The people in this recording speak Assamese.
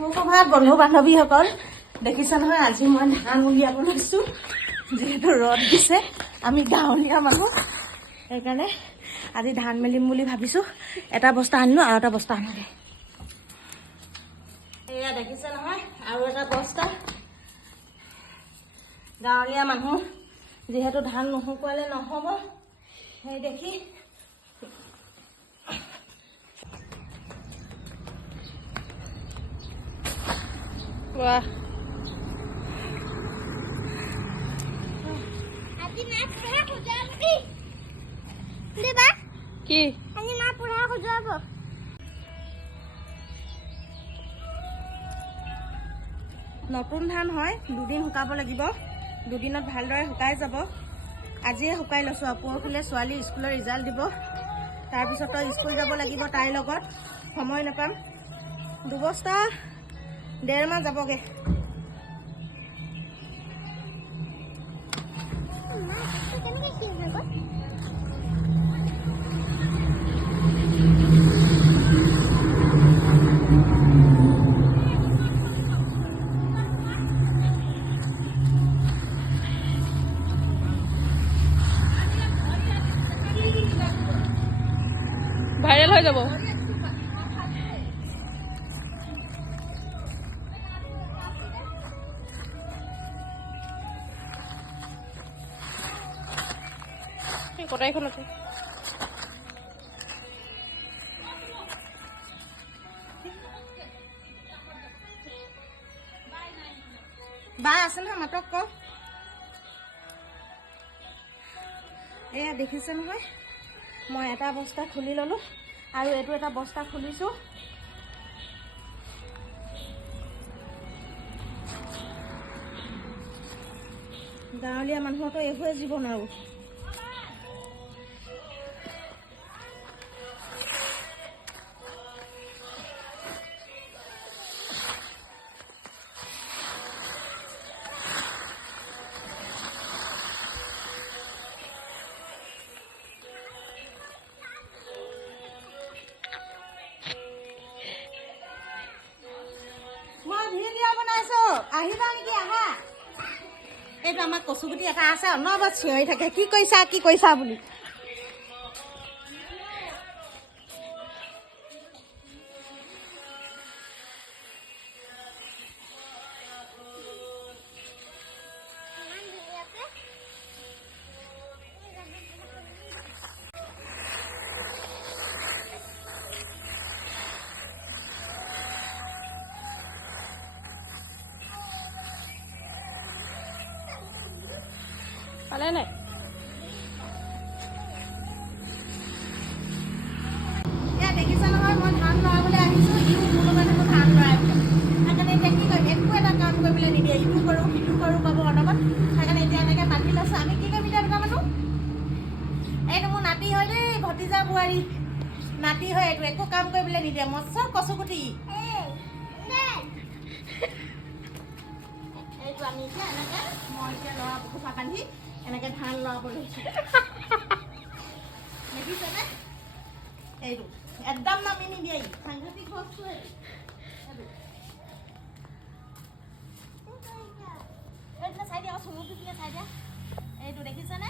সুপ্ৰভাত বন্ধু বান্ধৱীসকল, দেখিছে নহয় আজি মই ধান উলিয়াব লৈছোঁ। যিহেতু ৰ'দ দিছে, আমি গাঁৱলীয়া মানুহ, সেইকাৰণে আজি ধান মেলিম বুলি ভাবিছোঁ। এটা বস্তা আনিলোঁ আৰু এটা বস্তা আনোগৈ। এয়া দেখিছে নহয় আৰু এটা বস্তা। গাঁৱলীয়া মানুহ যিহেতু ধান নুশুকুৱালে নহ'ব, সেই দেখি বাহ কি নতুন ধান হয়, দুদিন শুকাব লাগিব। দুদিনত ভালদৰে শুকাই যাব। আজিয়ে শুকাই লৈছোঁ আৰু পৰহিলৈ ছোৱালী স্কুলৰ ৰিজাল্ট দিব। তাৰপিছত স্কুল যাব লাগিব, তাইৰ লগত সময় নাপাম। দুবস্তা 1.5 মাহ যাবগৈ। ভাইৰেল হৈ যাব। কটাইখনতে বা আছে নহয়, মাতক ক। এয়া দেখিছে নহয়, মই এটা বস্তা খুলি ল'লোঁ আৰু এইটো এটা বস্তা খুলিছোঁ। গাঁৱলীয়া মানুহতো এইবোৰে জীৱন আৰু। মই ভিডিঅ' বনাইছোঁ, আহিবা নেকি? আহা। এইটো আমাৰ কচুগুটি এটা আছে, অনবৰত চিঞৰি থাকে কি কৰিছা বুলি। পালে নাই? এয়া দেখিছা নহয়, মই ধান লৰাবলৈ আহিছোঁ। ইও মোৰ লগত আকৌ ধান লৰাই বোলে। সেইকাৰণে এতিয়া কি কৰিম, একো এটা কাম কৰিবলৈ নিদিয়ে। ইটো কৰোঁ সিটো কৰোঁ পাব অনবৰত। সেইকাৰণে এতিয়া এনেকৈ বান্ধি লৈছোঁ। আমি কি কৰিম এতিয়া দুটা মানুহ? এইটো মোৰ নাতি হয় দেই, ভতিজা বোৱাৰী নাতি হয়। এইটো একো কাম কৰিবলৈ নিদিয়ে, মস্ত কচুগুটি। এইটো আমি এতিয়া এনেকৈ, মই এতিয়া লৰা পোখা বান্ধি এনেকৈ ধান লৰাব লৈছোঁ। দেখিছেনে? এইটো একদম নামি নিদিয়ে, সাংঘাতিক বস্তু। এইটো চাই দিয়া, চুমুকি পিনে চাই দিয়া। এইটো দেখিছেনে?